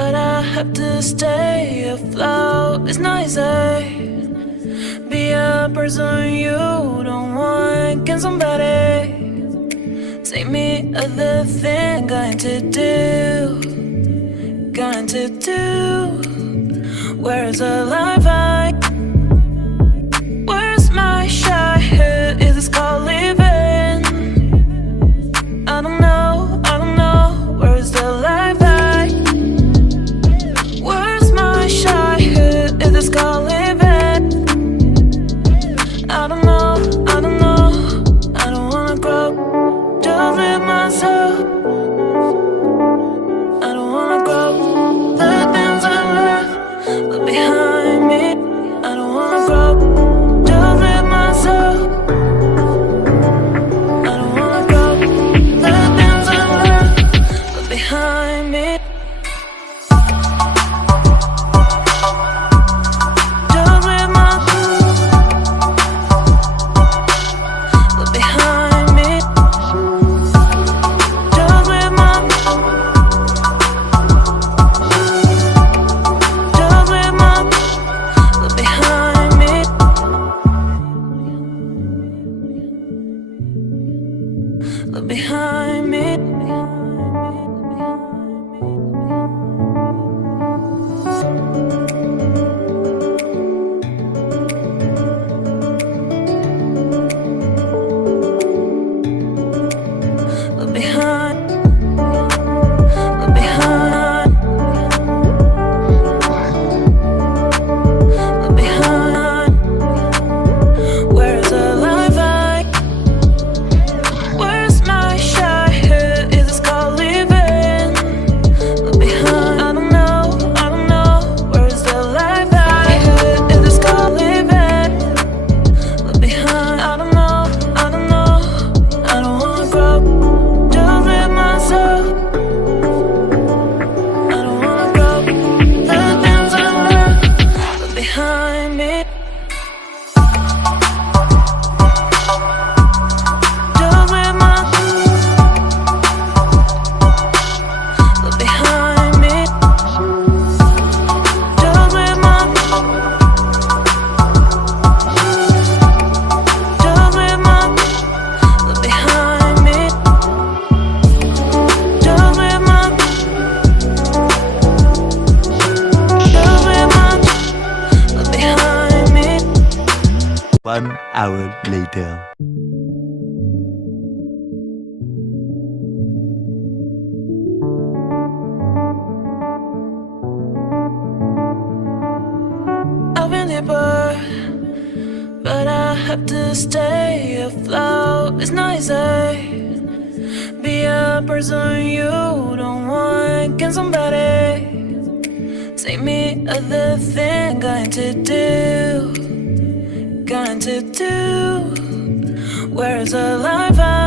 but I have to stay afloat. It's not easy. Be a person you don't want. Can somebody take me other thing? Going to do, going to do. Where's the life I? Where's my shy? Is this called living? I don't know, I don't know. Where's the life I? Where's my shy? Is this called living? I don't know, I don't know. I don't wanna grow, just live myself. I don't wanna grow, the things I left behind me. I don't wanna grow, just live myself. I don't wanna grow, the things I left behind me. Just live myself behind me. Just live myself. Just live myself behind me. Look behind me. Look behind. Look behind. Look behind. Where's the life I? Where's my shy? Is this called living? Look behind. I don't know, I don't know. Where's the life I? Is this called living? Look behind. I don't know, I don't know. I don't wanna grow, just live myself. I don't wanna grow, the things I left behind me. Just live myself behind me. Just live myself. Just live myself behind me. Just live myself. Just live myself behind me. 1 hour later. I've been here, but I have to stay afloat. It's not easy. Be a person you don't want. Can somebody take me other thing? Going to do, going to do. Where's the life I?